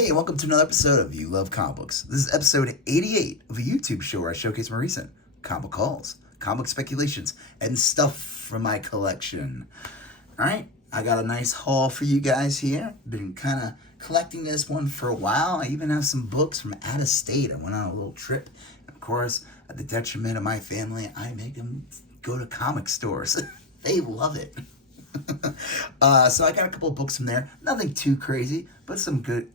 Hey, welcome to another episode of You Love Comic Books. This is episode 88 of a YouTube show where I showcase my recent comic hauls, comic speculations, and stuff from my collection. Alright, I got a nice haul for you guys here. Been kind of collecting this one for a while. I even have some books from out of state. I went on a little trip. Of course, at the detriment of my family, I make them go to comic stores. They love it. So I got a couple of books from there. Nothing too crazy, but some good,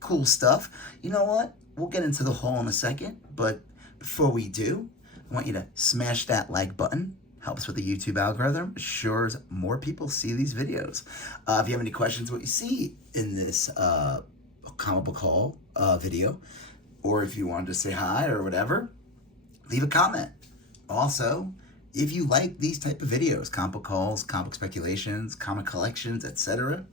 cool stuff. You know what? We'll get into the haul in a second, but before we do, I want you to smash that like button. Helps with the YouTube algorithm. Assures more people see these videos. If you have any questions what you see in this comic book haul video, or if you wanted to say hi or whatever, leave a comment. Also, if you like these type of videos, comic book hauls, comic speculations, comic collections, etc.,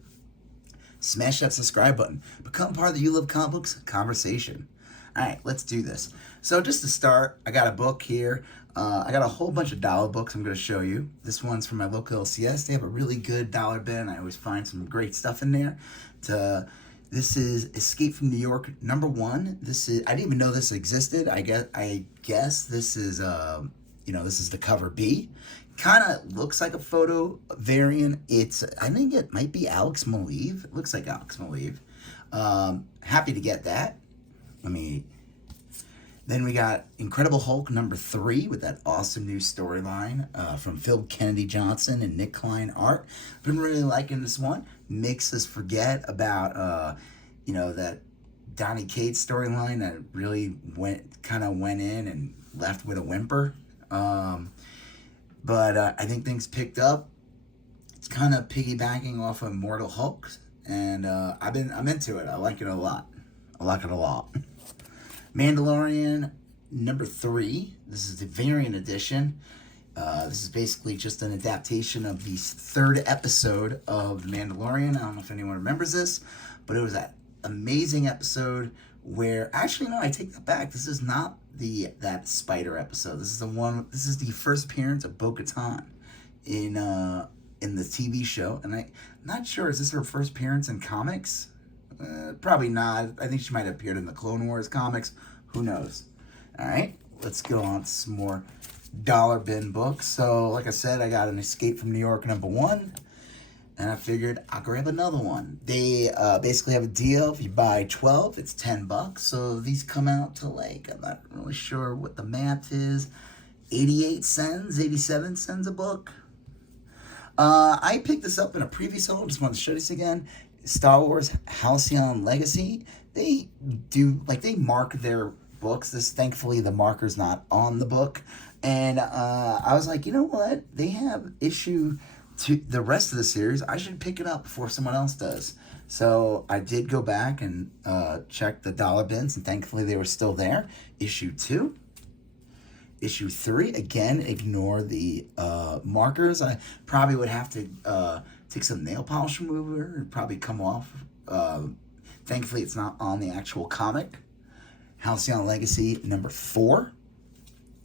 smash that subscribe button. Become part of the You Love Comic Books conversation. All right, let's do this. So just to start, I got a book here. I got a whole bunch of dollar books I'm going to show you. This one's from my local LCS. They have a really good dollar bin. I always find some great stuff in there. This is Escape from New York #1. This is, I didn't even know this existed. I guess this is this is the cover B. Kind of looks like a photo variant. I think it might be Alex Maleev. It looks like Alex Maleev. Happy to get that. Then we got Incredible Hulk #3 with that awesome new storyline from Phil Kennedy Johnson and Nick Klein art. Been really liking this one. Makes us forget about that Donny Cates storyline that really went in and left with a whimper. But I think things picked up. It's kind of piggybacking off of Immortal Hulk, and I'm into it. I like it a lot. Mandalorian #3. This is the variant edition. This is basically just an adaptation of the third episode of The Mandalorian. I don't know if anyone remembers this, but it was that amazing episode where, actually, no, I take that back. This is not that spider episode. This is the first appearance of Bo-Katan in the TV show, and I'm not sure, is this her first appearance in comics? Probably not. I think she might have appeared in the Clone Wars comics. Who knows? All right, let's go on to some more dollar bin books. So, like I said, I got an Escape from New York #1, and I figured I'll grab another one. They basically have a deal. If you buy 12, it's $10. So these come out to, I'm not really sure what the math is, 88 cents, 87 cents a book. I picked this up in a previous haul. Just want to show this again. Star Wars Halcyon Legacy. They mark their books. Thankfully, the marker's not on the book. And I was like, you know what? They have issue to the rest of the series. I should pick it up before someone else does. So I did go back and check the dollar bins, and thankfully they were still there. Issue 2. Issue 3, again, ignore the markers. I probably would have to take some nail polish remover and probably come off. Thankfully, it's not on the actual comic. Halcyon Legacy #4.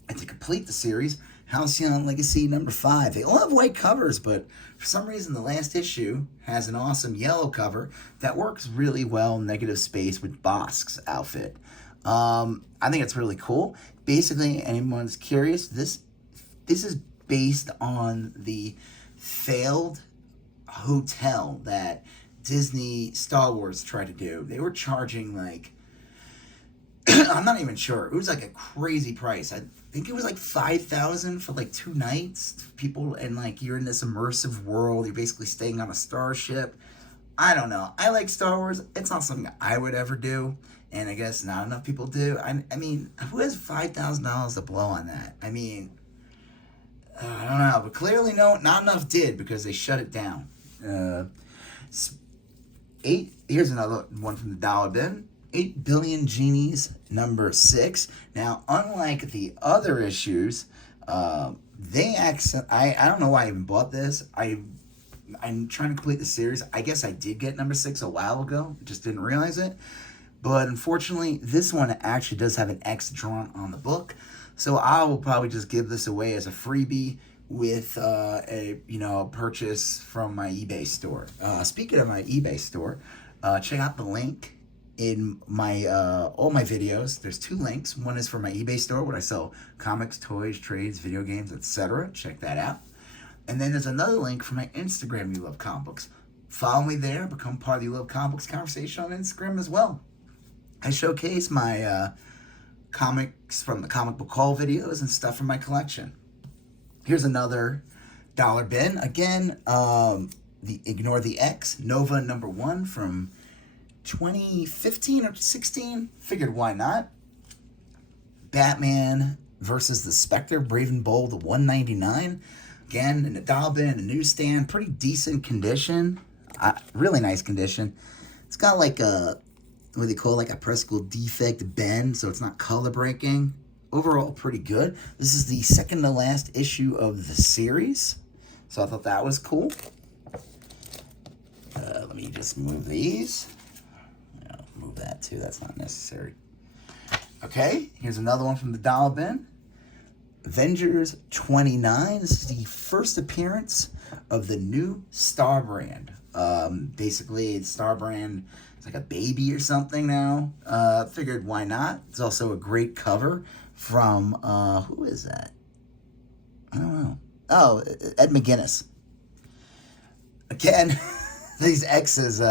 And to complete the series, Halcyon Legacy #5. They all have white covers, but for some reason, the last issue has an awesome yellow cover that works really well in negative space with Bosk's outfit. I think it's really cool. Basically, anyone's curious, this is based on the failed hotel that Disney Star Wars tried to do. They were charging I'm not even sure. It was a crazy price. I think it was $5,000 for 2 nights. People, and you're in this immersive world. You're basically staying on a starship. I don't know. I like Star Wars. It's not something I would ever do, and I guess not enough people do. I mean, who has $5,000 to blow on that? I don't know, but clearly not enough did, because they shut it down. Here's another one from the dollar bin. 8 Billion Genies #6. Now, unlike the other issues, I don't know why I even bought this. I'm trying to complete the series. I guess I did get #6 a while ago. Just didn't realize it. But unfortunately, this one actually does have an X drawn on the book. So I will probably just give this away as a freebie with a purchase from my eBay store. Speaking of my eBay store, check out the link in my all my videos. There's 2 links. One is for my eBay store where I sell comics, toys, trades, video games, etc. Check that out. And then there's another link for my Instagram, You Love Comic Books. Follow me there. Become part of the You Love Comic Books conversation on Instagram as well. I showcase my comics from the comic book haul videos and stuff from my collection. Here's another dollar bin. Again, the Ignore the X, Nova #1 from 2015 or 16. Figured why not. Batman versus the Spectre, Brave and Bold, 199. Again, in a dollar bin, in a newsstand, pretty decent condition. Really nice condition. It's got like a, what do they call it, like a practical defect bend, so it's not color breaking. Overall, pretty good. This is the second to last issue of the series, so I thought that was cool. Let me just move these. I'll move that too, that's not necessary. Okay, here's another one from the dollar bin. Avengers 29. This is the first appearance of the new Star brand. Basically, the Star brand is like a baby or something now. Figured why not. It's also a great cover from, who is that? I don't know. Oh, Ed McGuinness. Again, these X's,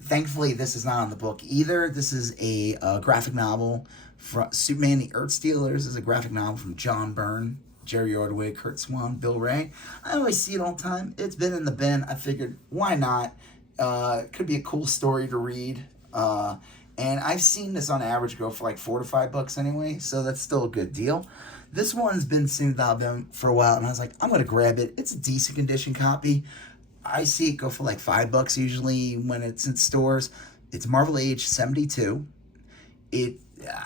thankfully this is not on the book either. This is a graphic novel from Superman the Earth Stealers. Is a graphic novel from John Byrne, Jerry Ordway, Kurt Swan, Bill Ray. I always see it all the time. It's been in the bin. I figured, why not? It could be a cool story to read. And I've seen this on average go for like $4 to $5 anyway, so that's still a good deal. This one's been sitting down bin for a while, and I was like, I'm going to grab it. It's a decent condition copy. I see it go for like $5 usually when it's in stores. It's Marvel Age 72. The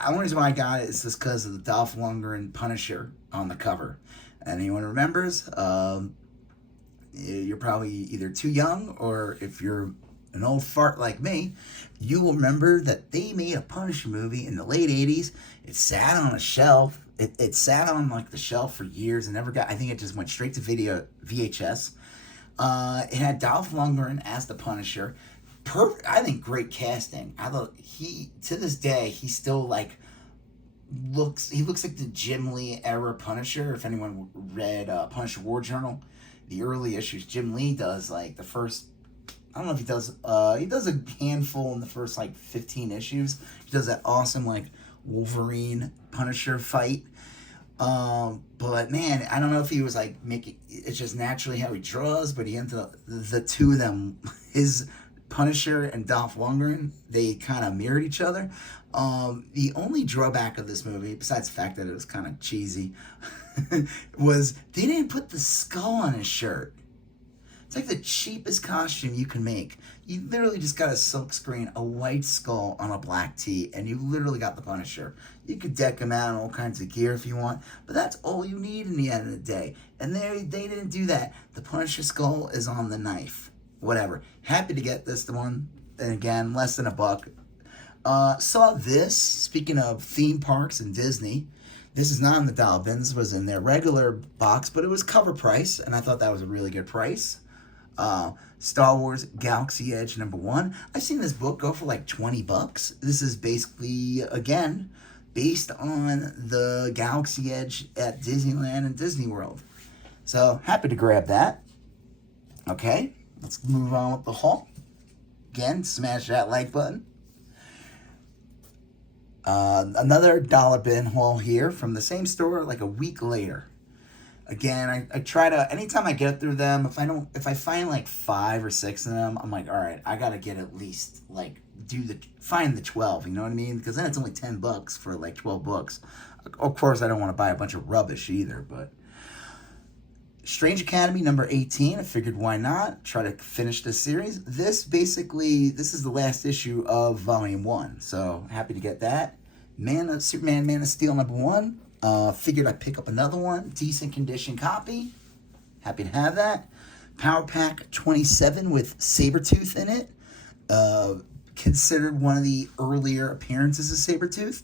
only reason why I got it is just because of the Dolph Lundgren Punisher on the cover. Anyone remembers? You're probably either too young, or if you're an old fart like me, you will remember that they made a Punisher movie in the late 80s. It sat on a shelf. It sat on like the shelf for years and never got, I think it just went straight to VHS. It had Dolph Lundgren as the Punisher. I think great casting. I thought to this day, he still like looks like the Jim Lee era Punisher. If anyone read Punisher War Journal, the early issues, Jim Lee does like the first, I don't know if he does a handful in the first like 15 issues. He does that awesome like Wolverine Punisher fight. But man, I don't know if he was like it's just naturally how he draws, but he ended up, the two of them, his Punisher and Dolph Lundgren, they kind of mirrored each other. The only drawback of this movie, besides the fact that it was kind of cheesy, was they didn't put the skull on his shirt. It's like the cheapest costume you can make. You literally just got a silk screen, a white skull on a black tee, and you literally got the Punisher. You could deck him out in all kinds of gear if you want, but that's all you need in the end of the day. And they didn't do that. The Punisher skull is on the knife. Whatever. Happy to get this one. And again, less than $1. Saw this, speaking of theme parks and Disney. This is not in the dollar bin. This was in their regular box, but it was cover price, and I thought that was a really good price. Star Wars Galaxy Edge #1. I've seen this book go for like $20. This is basically, again, based on the Galaxy Edge at Disneyland and Disney World. So, happy to grab that. Okay, let's move on with the haul. Again, smash that like button. Another dollar bin haul here from the same store like a week later. Again, I try to, anytime I get through them, if I find like 5 or 6 of them, I'm like, all right, I gotta get at least like find the 12, you know what I mean? Because then it's only $10 for like 12 books. Of course, I don't want to buy a bunch of rubbish either, but Strange Academy #18. I figured why not try to finish this series. This is the last issue of Volume 1, so happy to get that. Superman Man of Steel #1. Figured I'd pick up another one. Decent condition copy. Happy to have that. Power Pack 27 with Sabretooth in it. Considered one of the earlier appearances of Sabretooth.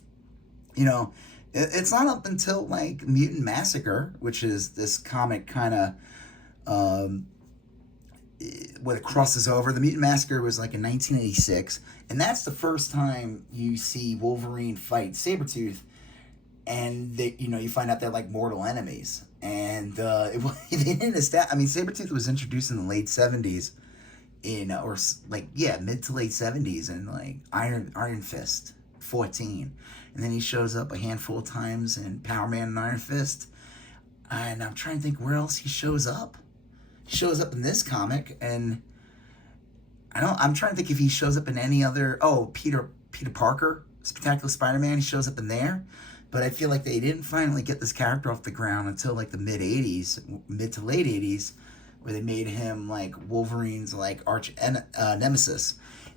You know, it's not up until like Mutant Massacre, which is this comic kind of, when it crosses over. The Mutant Massacre was like in 1986, and that's the first time you see Wolverine fight Sabretooth, and you find out they're like mortal enemies. And they didn't establish. I mean, Sabretooth was introduced in the late 70s, mid to late 70s, in like Iron Fist 14, and then he shows up a handful of times in Power Man and Iron Fist. And I'm trying to think where else he shows up. He shows up in this comic, and I'm trying to think if he shows up in any other. Oh, Peter Parker, Spectacular Spider-Man. He shows up in there, but I feel like they didn't finally get this character off the ground until like the mid to late 80s, where they made him like Wolverine's like arch nemesis.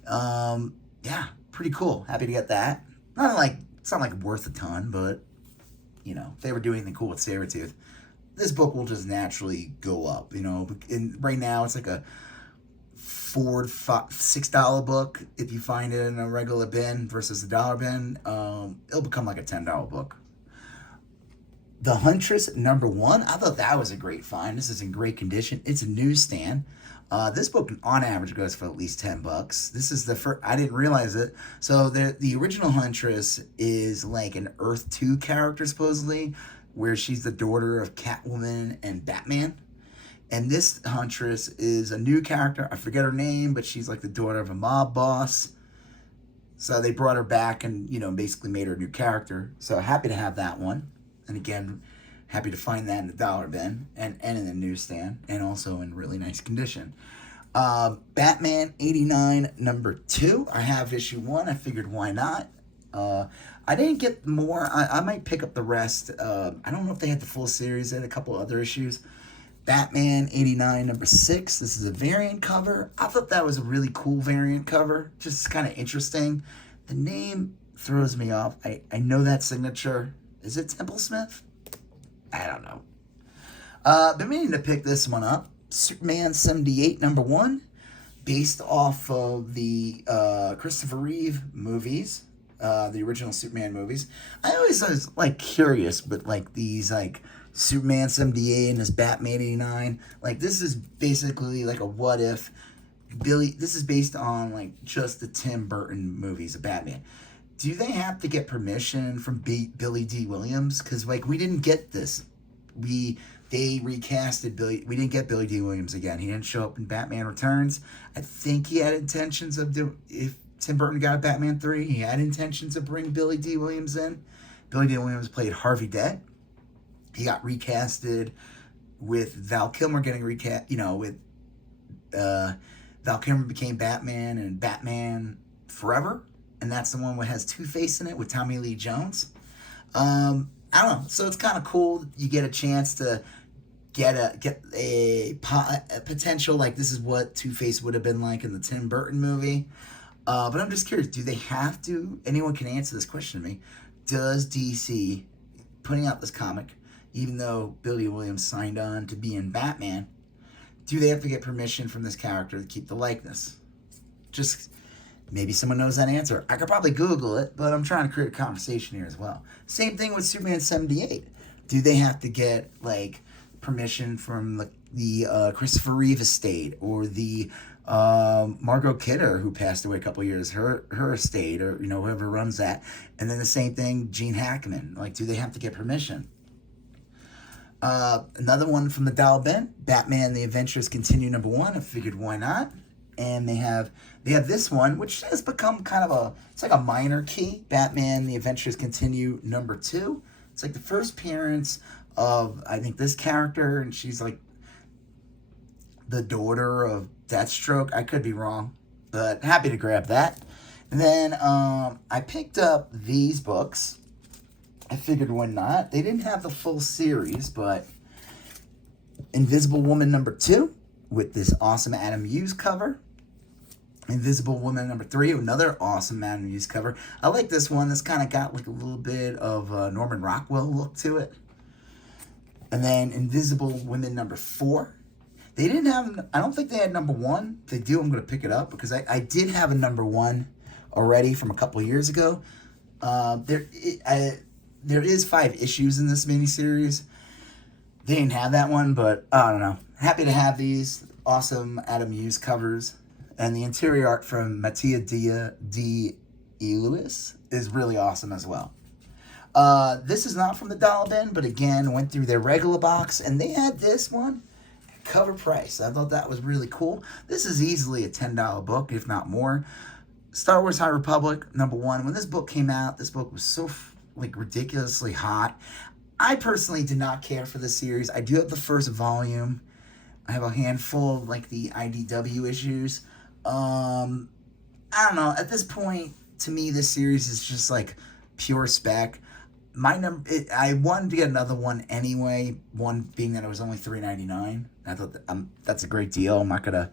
Yeah, pretty cool. Happy to get that. It's not like worth a ton, but if they were doing anything cool with Sabretooth, this book will just naturally go up. And right now it's like a $6 book if you find it in a regular bin versus a dollar bin. It'll become like a $10 book. The Huntress #1, I thought that was a great find. This is in great condition. It's a newsstand. This book on average goes for at least $10. This is the first. I didn't realize it. So the original Huntress is like an Earth 2 character supposedly, where she's the daughter of Catwoman and Batman. And this Huntress is a new character. I forget her name, but she's like the daughter of a mob boss. So they brought her back and basically made her a new character. So happy to have that one. And again, happy to find that in the dollar bin and in the newsstand, and also in really nice condition. Batman 89 #2. I have issue 1. I figured why not. I didn't get more. I might pick up the rest. I don't know if they had the full series. They had a couple other issues. Batman 89 #6. This is a variant cover. I thought that was a really cool variant cover. Just kind of interesting. The name throws me off. I know that signature. Is it Temple Smith? I don't know. Been meaning to pick this one up. Superman 78 #1, based off of the Christopher Reeve movies, the original Superman movies. I always was like curious, but like these like Superman 78 and this Batman 89, like this is basically like a what if. This is based on like just the Tim Burton movies of Batman. Do they have to get permission from Billy D. Williams? Because like we didn't get this. They recasted Billy. We didn't get Billy D. Williams again. He didn't show up in Batman Returns. I think he had intentions of if Tim Burton got a Batman 3, he had intentions of bringing Billy D. Williams in. Billy D. Williams played Harvey Dent. He got recasted with Val Kilmer getting recast. With Val Kilmer became Batman and Batman Forever. And that's the one that has Two-Face in it with Tommy Lee Jones. I don't know. So it's kind of cool. You get a chance to get a potential, like this is what Two-Face would have been like in the Tim Burton movie. But I'm just curious. Do they have to? Anyone can answer this question to me. Does DC, putting out this comic, even though Billy Williams signed on to be in Batman, do they have to get permission from this character to keep the likeness? Just... maybe someone knows that answer. I could probably Google it, but I'm trying to create a conversation here as well. Same thing with Superman 78. Do they have to get, like, permission from the Christopher Reeve estate or the Margot Kidder, who passed away a couple years, her estate, or, whoever runs that? And then the same thing, Gene Hackman. Like, do they have to get permission? Another one from the Doll bin, Batman The Adventures Continue #1. I figured why not? And they have this one, which has become kind of it's like a minor key. Batman, The Adventures Continue #2. It's like the first appearance of, I think, this character, and she's like the daughter of Deathstroke. I could be wrong, but happy to grab that. And then I picked up these books. I figured why not? They didn't have the full series, but Invisible Woman #2 with this awesome Adam Hughes cover. Invisible Woman #3, another awesome Adam Hughes cover. I like this one. This kind of got like a little bit of Norman Rockwell look to it. And then Invisible Women #4. They didn't have, I don't think they had #1. If they do, I'm going to pick it up because I did have a #1 already from a couple years ago. There is 5 issues in this miniseries. They didn't have that one, but I don't know. Happy to have these. awesome Adam Hughes covers. And the interior art from Mattia D. Lewis is really awesome as well. This is not from the dollar bin, but again, went through their regular box, and they had this one at cover price. I thought that was really cool. This is easily a $10 book, if not more. Star Wars High Republic, #1. When this book came out, this book was so ridiculously hot. I personally did not care for the series. I do have the first volume. I have a handful of the IDW issues. I don't know. At this point, to me, this series is just pure spec. I wanted to get another one anyway. One being that it was only $3.99. I thought that's a great deal. I'm not gonna.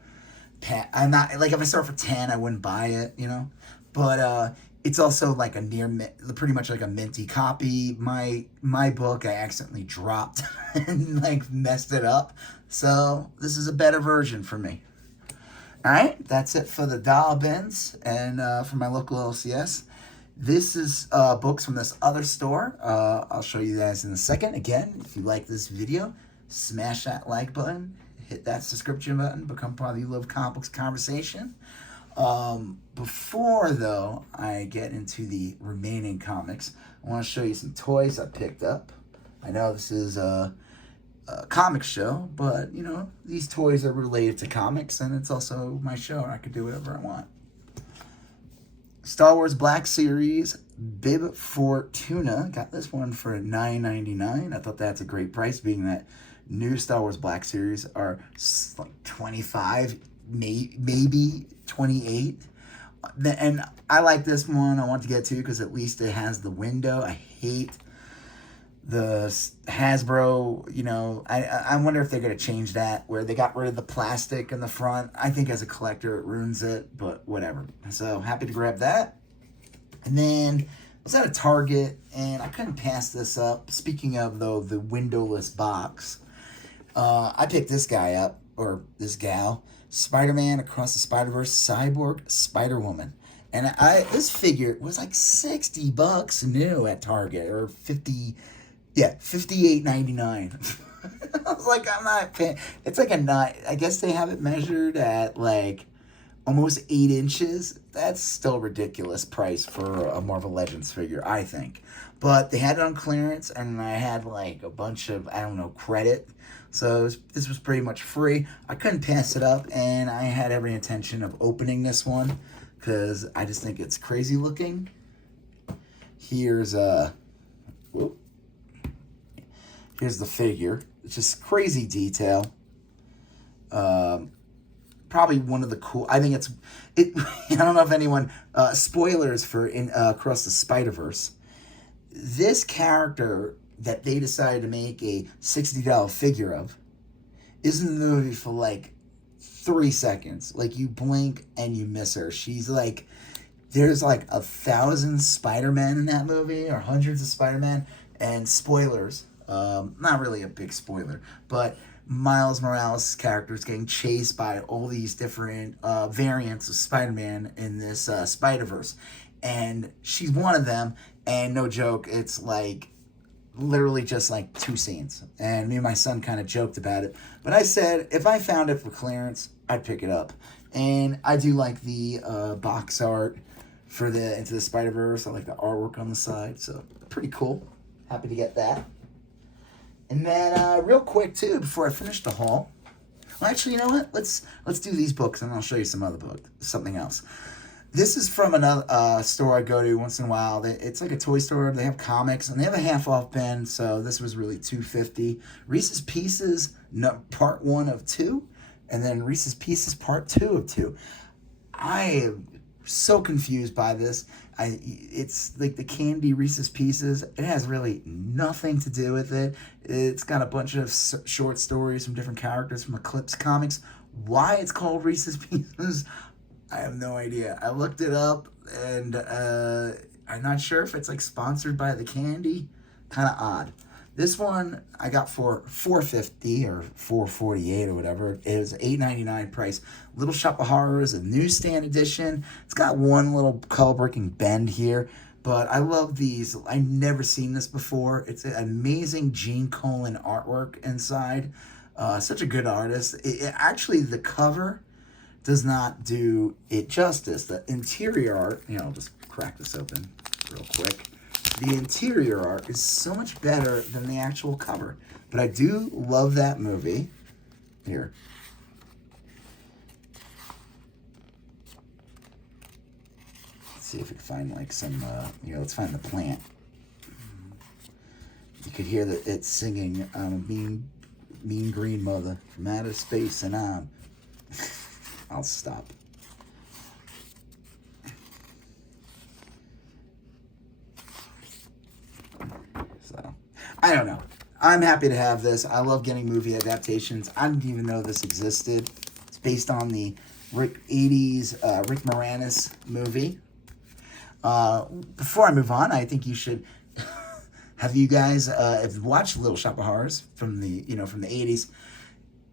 I'm not if I start for 10, I wouldn't buy it, But it's also pretty much a minty copy. My book I accidentally dropped and messed it up. So this is a better version for me. All right, that's it for the dollar bins and for my local LCS. This is books from this other store. I'll show you guys in a second. Again, if you like this video, smash that like button, hit that subscription button, become part of the You Love Comic Books conversation. Before, though, I get into the remaining comics, I want to show you some toys I picked up. I know this is a comic show, but, these toys are related to comics, and it's also my show, and I can do whatever I want. Star Wars Black Series Bib Fortuna. Got this one for $9.99. I thought that's a great price, being that new Star Wars Black Series are $25, maybe $28. And I like this one. I want to get to because at least it has the window. I hate the Hasbro, I wonder if they're going to change that, where they got rid of the plastic in the front. I think as a collector it ruins it, but whatever. So happy to grab that. And then I was at a Target, and I couldn't pass this up. Speaking of, though, the windowless box, I picked this guy up, or this gal, Spider-Man Across the Spider-Verse Cyborg Spider-Woman. And this figure was $60 new at Target, or $58.99. I was I'm not paying. It's a 9. I guess they have it measured at almost 8 inches. That's still a ridiculous price for a Marvel Legends figure, I think. But they had it on clearance, and I had a bunch of, credit. So this was pretty much free. I couldn't pass it up, and I had every intention of opening this one because I just think it's crazy looking. Here's here's the figure. It's just crazy detail. Probably one of the cool. I think it. I don't know if anyone. Spoilers for Across the Spider-Verse. This character that they decided to make a $60 figure of is in the movie for 3 seconds. You blink and you miss her. She's there's 1,000 Spider-Man in that movie, or hundreds of Spider-Man. And spoilers. Not really a big spoiler, but Miles Morales' character is getting chased by all these different variants of Spider-Man in this Spider-Verse. And she's one of them, and no joke, it's literally just 2 scenes. And me and my son kind of joked about it. But I said, if I found it for clearance, I'd pick it up. And I do like the box art for the Into the Spider-Verse. I like the artwork on the side, so pretty cool. Happy to get that. And then, real quick, too, before I finish the haul. Well, actually, you know what? Let's do these books, and I'll show you something else. This is from another store I go to once in a while. It's a toy store. They have comics, and they have a half-off bin, so this was really $2.50. Reese's Pieces, part 1 of 2, and then Reese's Pieces, part 2 of 2. I am so confused by this. It's the candy Reese's Pieces. It has really nothing to do with it. It's got a bunch of short stories from different characters from Eclipse Comics. Why it's called Reese's Pieces, I have no idea. I looked it up, and I'm not sure if it's sponsored by the candy. Kind of odd. This one I got for $4.50 or $4.48 or whatever. It was $8.99 price. Little Shop of Horrors, a newsstand edition. It's got one little color-breaking bend here, but I love these. I've never seen this before. It's an amazing Gene Colan artwork inside. Such a good artist. Actually, the cover does not do it justice. The interior art, I'll just crack this open real quick. The interior art is so much better than the actual cover. But I do love that movie. Here. Let's see if we can find like some, let's find the plant. You could hear that it's singing, I'm a mean green mother from outer space, and I'll stop. So, I don't know. I'm happy to have this. I love getting movie adaptations. I didn't even know this existed. It's based on the 80s Rick Moranis movie. Before I move on, I think you should have you guys if you watched Little Shop of Horrors from the 80s.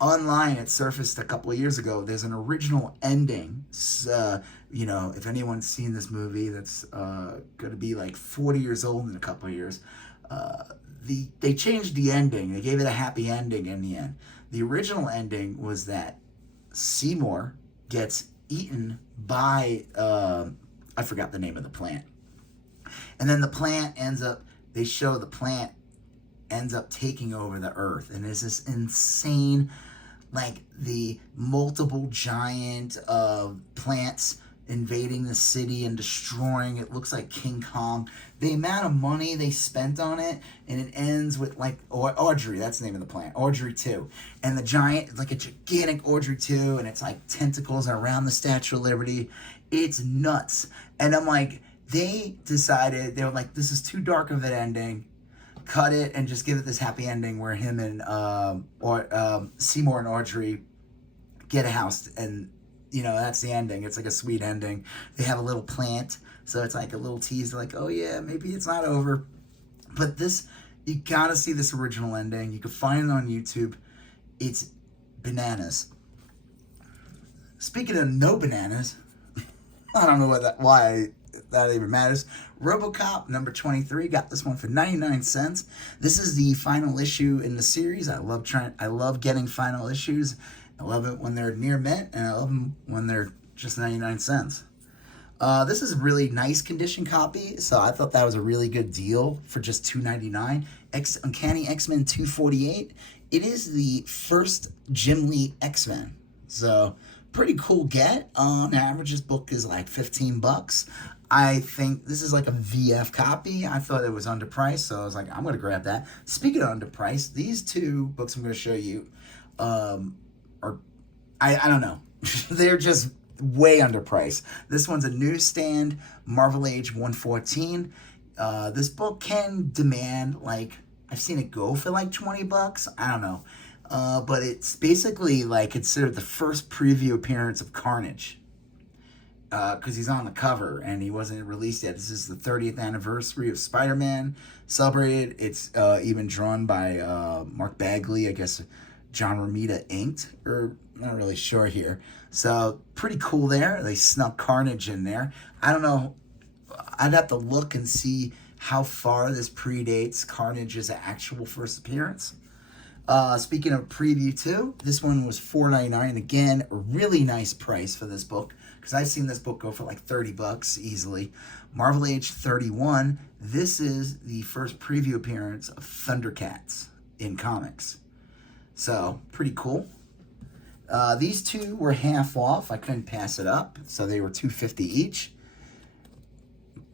Online, it surfaced a couple of years ago. There's an original ending. If anyone's seen this movie, that's going to be like 40 years old in a couple of years. They changed the ending. They gave it a happy ending in the end. The original ending was that Seymour gets eaten by I forgot the name of the plant, and then the plant they show the plant ends up taking over the earth, and there's this insane, like the multiple giant plants invading the city and destroying it. Looks like King Kong. The amount of money they spent on it, and it ends with like Audrey, that's the name of the plant, Audrey 2. And the giant, like a gigantic Audrey 2, and it's like tentacles around the Statue of Liberty. It's nuts. And I'm like, they decided, they were like, this is too dark of an ending. Cut it and just give it this happy ending where him and Seymour and Audrey get a house, and that's the ending. It's like a sweet ending. They have a little plant, so it's like a little tease, like, oh yeah, maybe it's not over. But this, you gotta see this original ending. You can find it on YouTube. It's bananas. Speaking of no bananas, I don't know why that even matters. RoboCop number 23, got this one for 99 cents. This is the final issue in the series. I love getting final issues. I love it when they're near mint, and I love them when they're just 99 cents. This is a really nice condition copy, so I thought that was a really good deal for just $2.99. Uncanny X-Men 248. It is the first Jim Lee X-Men, so pretty cool get. On average, this book is like $15. I think this is like a VF copy. I thought it was underpriced, so I was like, I'm going to grab that. Speaking of underpriced, these two books I'm going to show you I don't know. They're just way underpriced. This one's a newsstand, Marvel Age 114. This book can demand, like, I've seen it go for like $20. I don't know. But it's basically like considered the first preview appearance of Carnage. Because he's on the cover and he wasn't released yet. This is the 30th anniversary of Spider-Man celebrated. It's even drawn by Mark Bagley, I guess John Romita inked, or not really sure here. So pretty cool there. They snuck Carnage in there. I don't know. I'd have to look and see how far this predates Carnage's actual first appearance. Speaking of preview 2, this one was $4.99. Again, a really nice price for this book, because I've seen this book go for like $30 easily. Marvel Age 31. This is the first preview appearance of Thundercats in comics. So, pretty cool. These two were half off. I couldn't pass it up, so they were $2.50 each.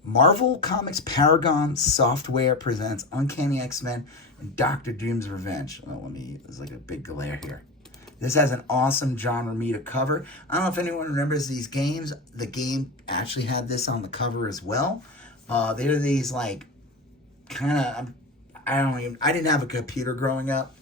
Marvel Comics Paragon Software presents Uncanny X-Men and Doctor Doom's Revenge. Oh, there's like a big glare here. This has an awesome John Romita cover. I don't know if anyone remembers these games. The game actually had this on the cover as well. They're these like kind of, I didn't have a computer growing up.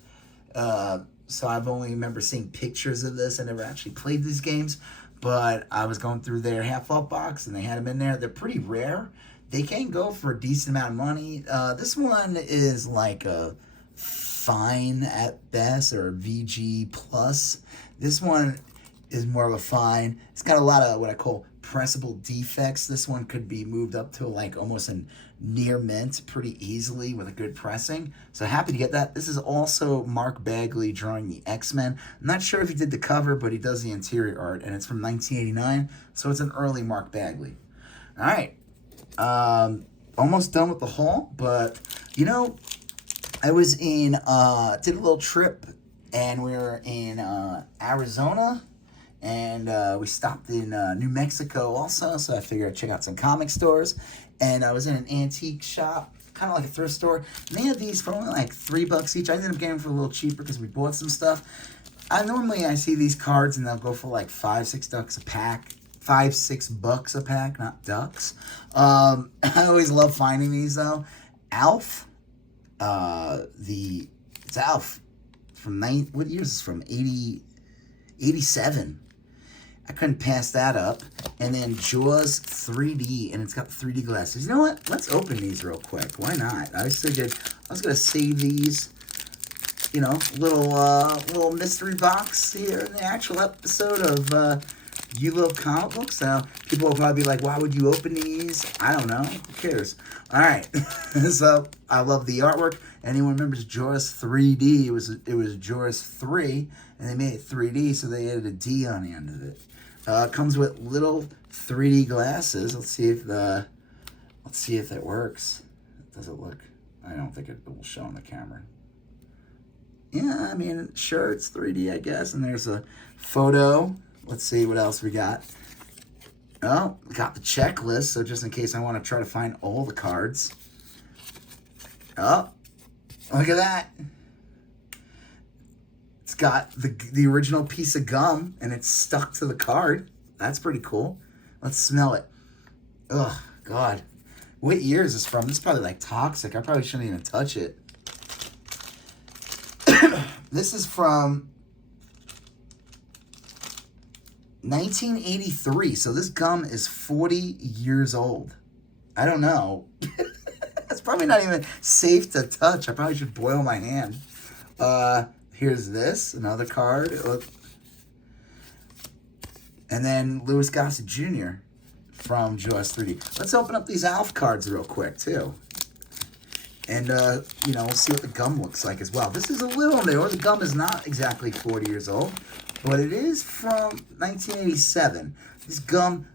So I've only remember seeing pictures of this. I never actually played these games, but I was going through their half-off box and they had them in there. They're pretty rare. They can go for a decent amount of money. This one is like a fine at best, or VG plus. This one is more of a fine. It's got a lot of what I call pressable defects. This one could be moved up to like almost a near mint pretty easily with a good pressing. So happy to get that. This is also Mark Bagley drawing the X-Men. I'm not sure if he did the cover, but he does the interior art, and it's from 1989, so it's an early Mark Bagley. All right. Almost done with the haul, but you know, I was in, did a little trip, and we were in Arizona, and we stopped in New Mexico also, so I figured I'd check out some comic stores, and I was in an antique shop, kind of like a thrift store, and they had these for only like $3 each. I ended up getting them for a little cheaper because we bought some stuff. I see these cards, and they'll go for like $5-6 a pack. $5-6 a pack, not ducks. I always love finding these though. Alf, it's Alf from what year is this from? 87. I couldn't pass that up. And then Jaws 3D, and it's got 3D glasses. You know what? Let's open these real quick. Why not? I figured I was gonna save these. You know, little mystery box here in the actual episode of You Love Comic Books. Now, people will probably be like, why would you open these? I don't know. Who cares? All right. So, I love the artwork. Anyone remembers Jaws 3D? It was Jaws 3, and they made it 3D, so they added a D on the end of it. It comes with little 3D glasses. Let's see if it works. Does it look? I don't think it will show on the camera. Yeah, I mean, sure, it's 3D, I guess. And there's a photo. Let's see what else we got. Oh, we got the checklist, so just in case I want to try to find all the cards. Oh, look at that. It's got the original piece of gum, and it's stuck to the card. That's pretty cool. Let's smell it. Oh, God. What year is this from? This is probably like toxic. I probably shouldn't even touch it. This is from 1983. So this gum is 40 years old. I don't know. It's probably not even safe to touch. I probably should boil my hand. Here's this, another card. And then Louis Gossett Jr. from Jaws 3D. Let's open up these Alf cards real quick, too. And, we'll see what the gum looks like as well. This is a little newer. The gum is not exactly 40 years old, but it is from 1987. This gum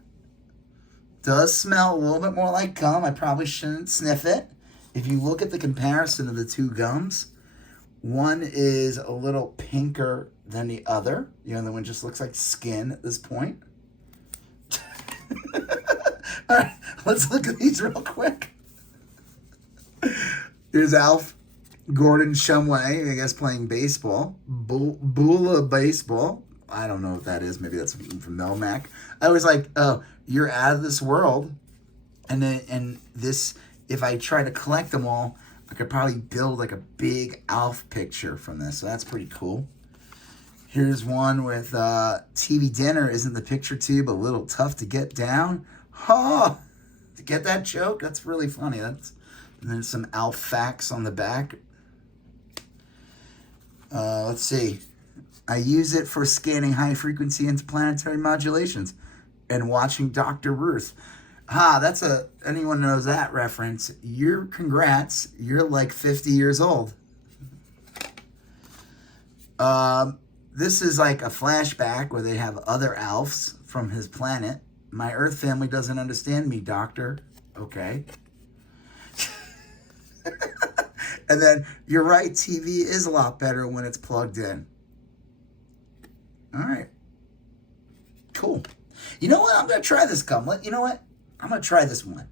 does smell a little bit more like gum. I probably shouldn't sniff it. If you look at the comparison of the two gums, one is a little pinker than the other. The other one just looks like skin at this point. All right, let's look at these real quick. There's Alf Gordon Shumway, I guess, playing baseball. Bula baseball. I don't know what that is. Maybe that's from Melmac. I was like, oh, you're out of this world. And this, if I try to collect them all, I could probably build like a big Alf picture from this. So that's pretty cool. Here's one with TV dinner. Isn't the picture tube a little tough to get down? Oh, to get that joke? That's really funny. And then some Alf facts on the back. Let's see. I use it for scanning high-frequency interplanetary modulations and watching Dr. Ruth. That's anyone knows that reference. Congrats. You're like 50 years old. This is like a flashback where they have other Alfs from his planet. My Earth family doesn't understand me, Doctor. Okay. And then, you're right, TV is a lot better when it's plugged in. All right. Cool. You know what? I'm going to try this gum. You know what? I'm going to try this one.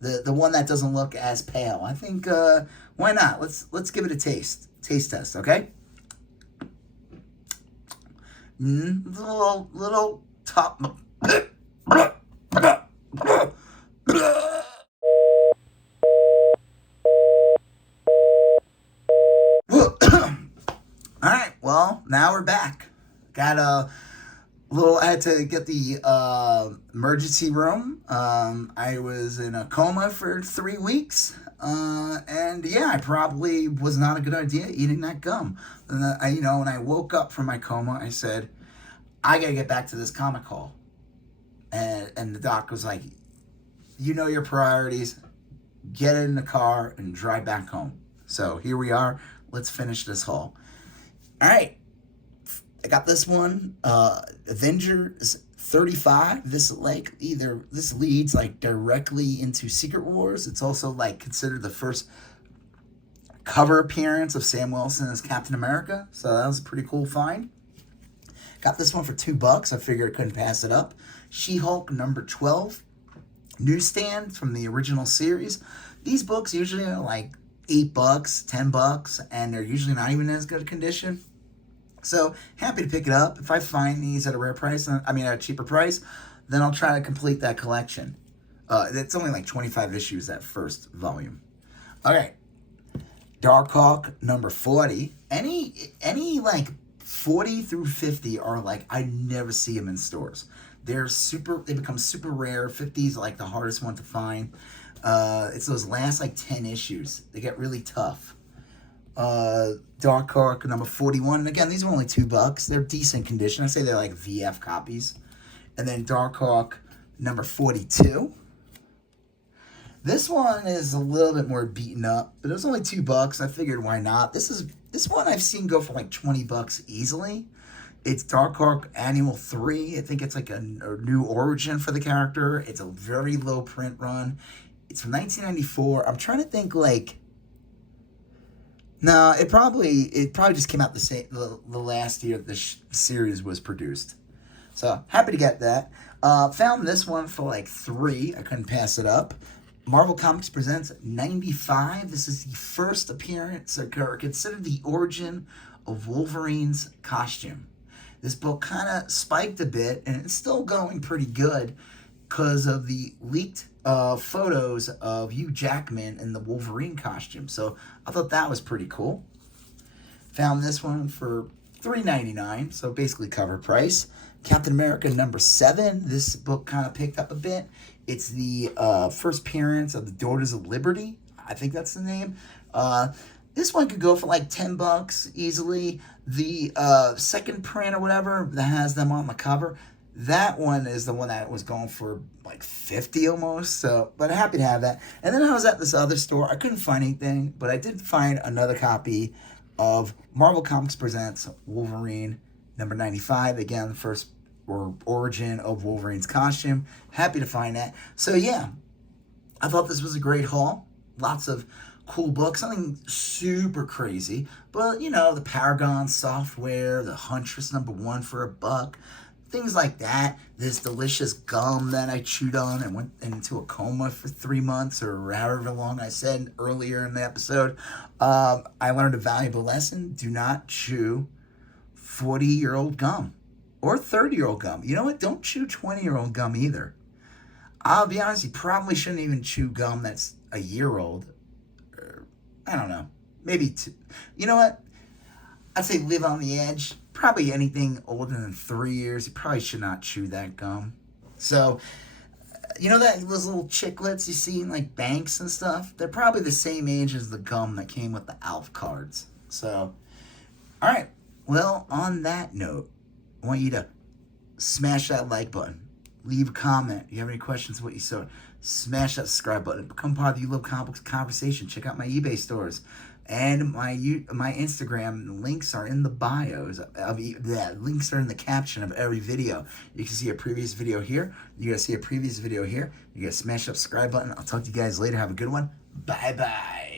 The one that doesn't look as pale. I think, why not? Let's give it a taste. Taste test, okay? Little top. Alright, well, now we're back. I had to get the emergency room. I was in a coma for 3 weeks. And yeah, I probably was not a good idea eating that gum. And when I woke up from my coma, I said, I gotta get back to this comic haul. And the doc was like, you know your priorities, get in the car and drive back home. So here we are. Let's finish this haul. All right. I got this one, Avengers 35. This leads like directly into Secret Wars. It's also like considered the first cover appearance of Sam Wilson as Captain America. So that was a pretty cool find. Got this one for $2. I figured I couldn't pass it up. She-Hulk number 12. Newsstand from the original series. These books usually are like $8, $10, and they're usually not even in as good a condition. So happy to pick it up. If I find these at a rare price, at a cheaper price, then I'll try to complete that collection. It's only like 25 issues, that first volume. All right. Darkhawk number 40. Any like 40 through 50 are like, I never see them in stores. They become super rare. 50 is like the hardest one to find. It's those last like 10 issues. They get really tough. Darkhawk number 41. And again, these are only $2. They're decent condition. I say they're like VF copies. And then Darkhawk number 42. This one is a little bit more beaten up, but it was only $2. I figured why not. This one I've seen go for like $20 easily. It's Darkhawk Annual 3. I think it's like a new origin for the character. It's a very low print run. It's from 1994. I'm trying to think like... No, it probably just came out the last year the series was produced. So, happy to get that. Found this one for like $3. I couldn't pass it up. Marvel Comics presents 95. This is the first appearance, or considered the origin of Wolverine's costume. This book kind of spiked a bit, and it's still going pretty good because of the leaked photos of Hugh Jackman in the Wolverine costume. So I thought that was pretty cool. Found this one for $3.99, so basically cover price. Captain America number 7. This book kind of picked up a bit. It's the first appearance of the Daughters of Liberty. I think that's the name. This one could go for like $10 easily. The second print or whatever that has them on the cover, that one is the one that was going for like $50 almost. So, but happy to have that. And then I was at this other store. I couldn't find anything, but I did find another copy of Marvel Comics Presents Wolverine number 95. Again, the first origin of Wolverine's costume. Happy to find that. So yeah, I thought this was a great haul. Lots of cool books, nothing super crazy, but you know, the Paragon software, the Huntress number 1 for $1, things like that. This delicious gum that I chewed on and went into a coma for 3 months, or however long I said earlier in the episode. I learned a valuable lesson. Do not chew 40-year-old gum or 30-year-old gum. You know what? Don't chew 20-year-old gum either. I'll be honest, you probably shouldn't even chew gum that's a year old. I don't know. Maybe 2. You know what? I'd say live on the edge. Probably anything older than 3 years, you probably should not chew that gum. So, you know those little chiclets you see in like banks and stuff? They're probably the same age as the gum that came with the ALF cards. So, all right. Well, on that note, I want you to smash that like button. Leave a comment. If you have any questions what you saw, smash that subscribe button. Become part of the You Love Comic Books conversation. Check out my eBay stores. And my Instagram links are in the bios. Links are in the caption of every video. You can see a previous video here. You guys see a previous video here. You guys smash that subscribe button. I'll talk to you guys later. Have a good one. Bye-bye.